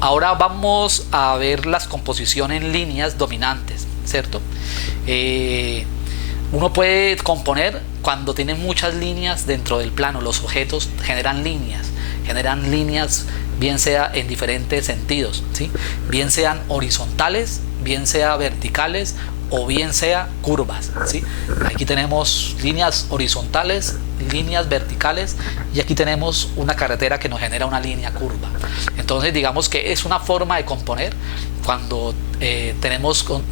Ahora vamos a ver las composiciones en líneas dominantes, ¿cierto? Uno puede componer cuando tiene muchas líneas dentro del plano. Los objetos generan líneas bien sea en diferentes sentidos, ¿sí? Bien sean horizontales, bien sea verticales o bien sea curvas, ¿sí? Aquí tenemos líneas horizontales, líneas verticales, y aquí tenemos una carretera que nos genera una línea curva. Entonces digamos que es una forma de componer cuando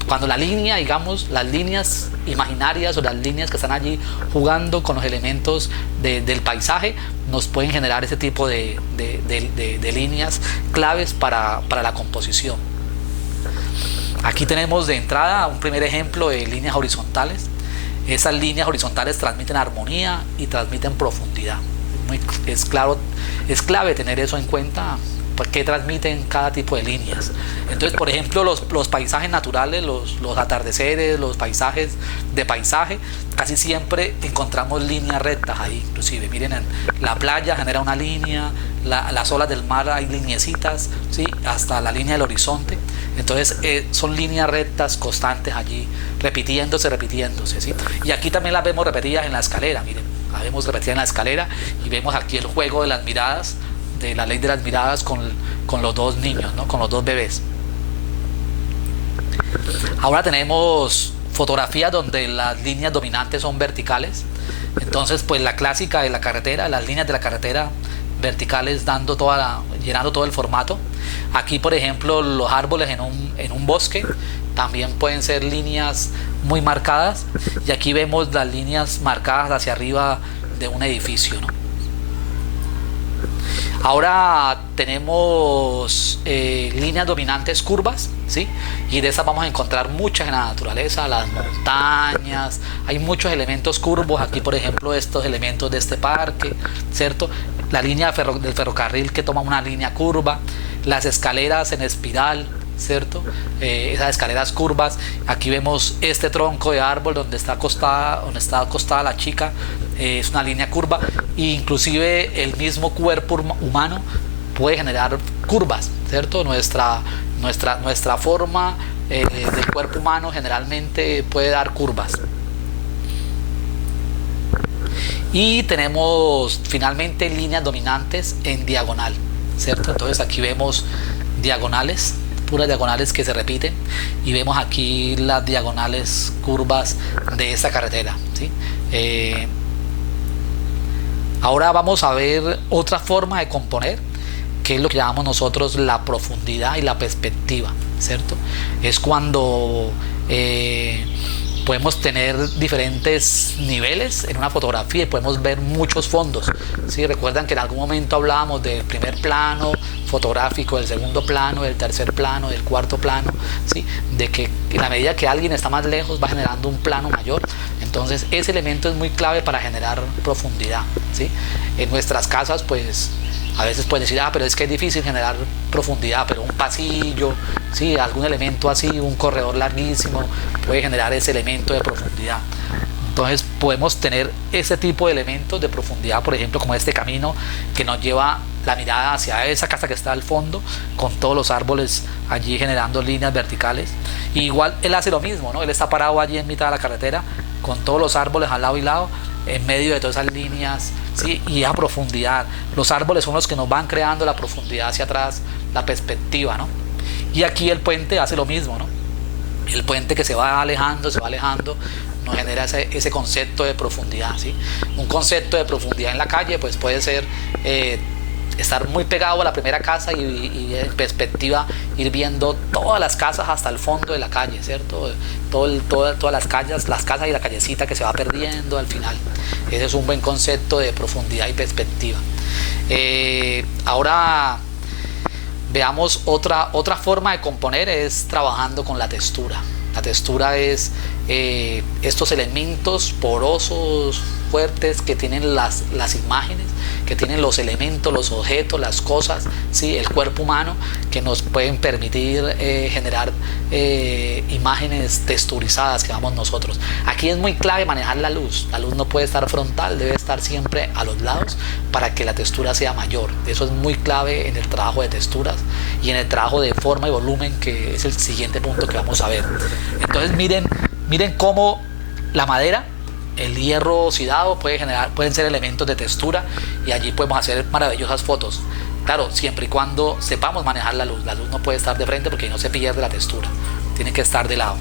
cuando la línea, digamos, las líneas imaginarias o las líneas que están allí jugando con los elementos del paisaje nos pueden generar ese tipo de líneas claves para la composición. Aquí tenemos de entrada un primer ejemplo de líneas horizontales. Esas líneas horizontales transmiten armonía y transmiten profundidad. Es clave tener eso en cuenta, porque transmiten cada tipo de líneas. Entonces, por ejemplo, los paisajes naturales, los atardeceres, los paisajes de paisaje, casi siempre encontramos líneas rectas ahí. Inclusive, miren, en la playa genera una línea, las olas del mar hay lineecitas, ¿sí? Hasta la línea del horizonte. Entonces, son líneas rectas constantes allí, repitiéndose, ¿sí? Y aquí también las vemos repetidas en la escalera, miren, las vemos repetidas en la escalera, y vemos aquí el juego de las miradas, de la ley de las miradas con los dos niños, ¿no? Con los dos bebés. Ahora tenemos fotografías donde las líneas dominantes son verticales. Entonces, pues la clásica de la carretera, las líneas de la carretera verticales llenando todo el formato. Aquí, por ejemplo, los árboles en un bosque también pueden ser líneas muy marcadas, y aquí vemos las líneas marcadas hacia arriba de un edificio, ¿no? Ahora tenemos líneas dominantes curvas, ¿sí? Y de esas vamos a encontrar muchas en la naturaleza, las montañas, hay muchos elementos curvos. Aquí, por ejemplo, estos elementos de este parque, ¿cierto? La línea del ferrocarril que toma una línea curva, las escaleras en espiral, ¿cierto? Esas escaleras curvas. Aquí vemos este tronco de árbol donde está acostada la chica, es una línea curva. E inclusive el mismo cuerpo humano puede generar curvas, ¿cierto? Nuestra forma del cuerpo humano generalmente puede dar curvas. Y tenemos finalmente líneas dominantes en diagonal, ¿cierto? Entonces aquí vemos diagonales, puras diagonales que se repiten, y vemos aquí las diagonales curvas de esta carretera, ¿sí? Ahora vamos a ver otra forma de componer, que es lo que llamamos nosotros la profundidad y la perspectiva, ¿cierto? Es cuando podemos tener diferentes niveles en una fotografía y podemos ver muchos fondos, ¿sí? Recuerdan que en algún momento hablábamos del primer plano fotográfico, del segundo plano, del tercer plano, del cuarto plano, ¿sí? De que en la medida que alguien está más lejos va generando un plano mayor. Entonces ese elemento es muy clave para generar profundidad, ¿sí? En nuestras casas, pues a veces pueden decir, pero es que es difícil generar profundidad, pero un pasillo, ¿sí? Algún elemento así, un corredor larguísimo puede generar ese elemento de profundidad. Entonces podemos tener ese tipo de elementos de profundidad, por ejemplo, como este camino que nos lleva la mirada hacia esa casa que está al fondo, con todos los árboles allí generando líneas verticales. Y igual él hace lo mismo, ¿no? Él está parado allí en mitad de la carretera, con todos los árboles al lado y lado, en medio de todas esas líneas, ¿sí? Y a profundidad. Los árboles son los que nos van creando la profundidad hacia atrás, la perspectiva, ¿no? Y aquí el puente hace lo mismo, ¿no? El puente que se va alejando, nos genera ese concepto de profundidad, ¿sí? Un concepto de profundidad en la calle, pues puede ser estar muy pegado a la primera casa y en perspectiva ir viendo todas las casas hasta el fondo de la calle, ¿cierto? Todas las casas y la callecita que se va perdiendo al final. Ese es un buen concepto de profundidad y perspectiva. Ahora veamos otra forma de componer, es trabajando con la textura. La textura es estos elementos porosos, fuertes, que tienen las imágenes, que tienen los elementos, los objetos, las cosas, ¿sí? El cuerpo humano, que nos pueden permitir generar imágenes texturizadas que vamos nosotros. Aquí es muy clave manejar la luz. La luz no puede estar frontal, debe estar siempre a los lados para que la textura sea mayor. Eso es muy clave en el trabajo de texturas y en el trabajo de forma y volumen, que es el siguiente punto que vamos a ver. Entonces miren cómo la madera, el hierro oxidado pueden ser elementos de textura, y allí podemos hacer maravillosas fotos. Claro, siempre y cuando sepamos manejar la luz. La luz no puede estar de frente porque no se pierde la textura, tiene que estar de lado.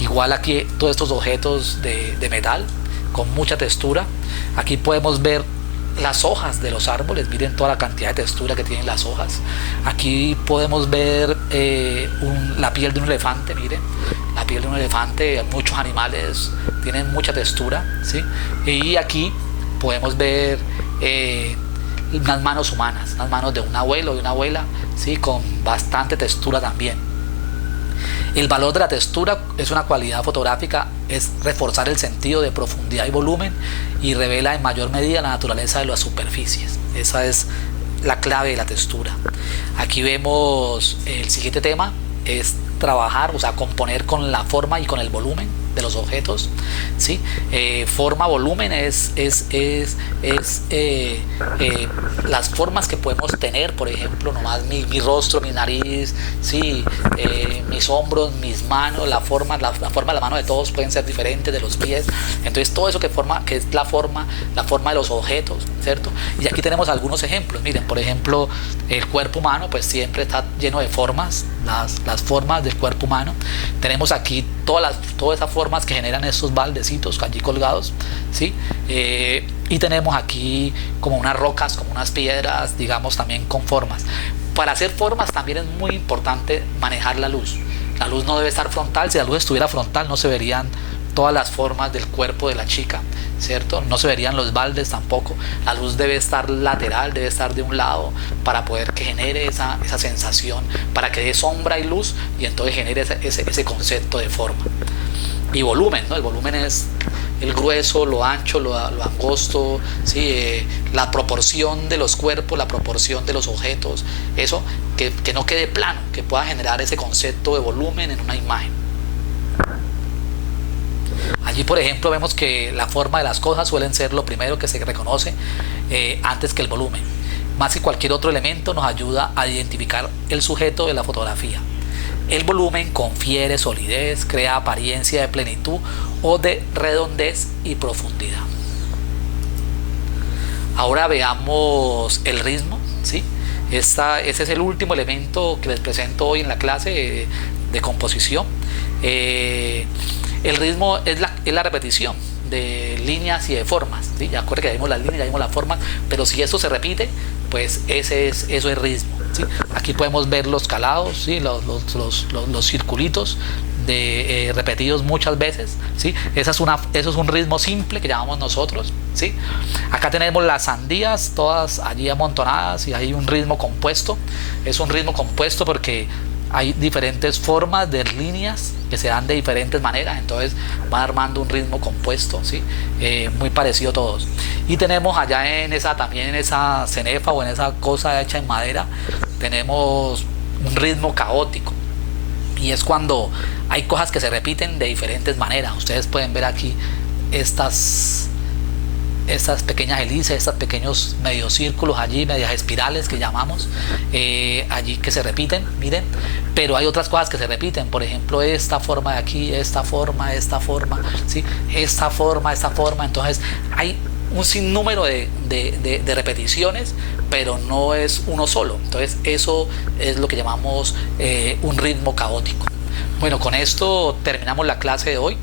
Igual aquí todos estos objetos de metal con mucha textura. Aquí podemos ver las hojas de los árboles, miren toda la cantidad de textura que tienen las hojas. Aquí podemos ver la piel de un elefante, miren, la piel de un elefante. Muchos animales tienen mucha textura, ¿sí? Y aquí podemos ver unas manos humanas, unas manos de un abuelo o de una abuela, ¿sí? Con bastante textura también. El valor de la textura es una cualidad fotográfica, es reforzar el sentido de profundidad y volumen, y revela en mayor medida la naturaleza de las superficies. Esa es la clave de la textura. Aquí vemos el siguiente tema, es trabajar, o sea, componer con la forma y con el volumen de los objetos, ¿sí? Forma, volumen es las formas que podemos tener. Por ejemplo, nomás mi rostro, mi nariz, ¿sí? Mis hombros, mis manos, la forma de la mano de todos pueden ser diferentes, de los pies. Entonces todo eso que es la forma de los objetos, ¿cierto? Y aquí tenemos algunos ejemplos. Miren, por ejemplo, el cuerpo humano pues siempre está lleno de formas, las formas del cuerpo humano. Tenemos aquí todas esas formas que generan estos baldecitos allí colgados, ¿sí? Y tenemos aquí como unas rocas, como unas piedras, digamos, también con formas. Para hacer formas también es muy importante manejar la luz. La luz no debe estar frontal. Si la luz estuviera frontal no se verían todas las formas del cuerpo de la chica, ¿cierto? No se verían los baldes tampoco. La luz debe estar lateral, debe estar de un lado, para poder que genere esa sensación, para que dé sombra y luz, y entonces genere ese concepto de forma. Y volumen, ¿no? El volumen es el grueso, lo ancho, lo angosto, ¿sí? La proporción de los cuerpos, la proporción de los objetos, eso, que no quede plano, que pueda generar ese concepto de volumen en una imagen. Allí, por ejemplo, vemos que la forma de las cosas suelen ser lo primero que se reconoce antes que el volumen. Más que cualquier otro elemento, nos ayuda a identificar el sujeto de la fotografía. El volumen confiere solidez, crea apariencia de plenitud o de redondez y profundidad. Ahora veamos el ritmo, ¿sí? Ese es el último elemento que les presento hoy en la clase de composición. El ritmo es la repetición de líneas y de formas, ¿sí? Ya acuérdense que ya vimos las líneas, ya vimos las formas, pero si esto se repite, pues eso es ritmo, ¿sí? Aquí podemos ver los calados, ¿sí? los circulitos repetidos muchas veces, ¿sí? Eso es un ritmo simple que llamamos nosotros, ¿sí? Acá tenemos las sandías todas allí amontonadas, y hay un ritmo compuesto. Es un ritmo compuesto porque hay diferentes formas de líneas que se dan de diferentes maneras, entonces van armando un ritmo compuesto, ¿sí? Muy parecido a todos. Y tenemos allá también en esa cenefa o en esa cosa hecha en madera, tenemos un ritmo caótico, y es cuando hay cosas que se repiten de diferentes maneras. Ustedes pueden ver aquí estas pequeñas hélices, estos pequeños medios círculos allí, medias espirales que llamamos, allí que se repiten, miren. Pero hay otras cosas que se repiten, por ejemplo esta forma de aquí, esta forma, ¿sí? Esta forma. Entonces hay un sinnúmero de repeticiones, pero no es uno solo. Entonces eso es lo que llamamos un ritmo caótico. Bueno, con esto terminamos la clase de hoy.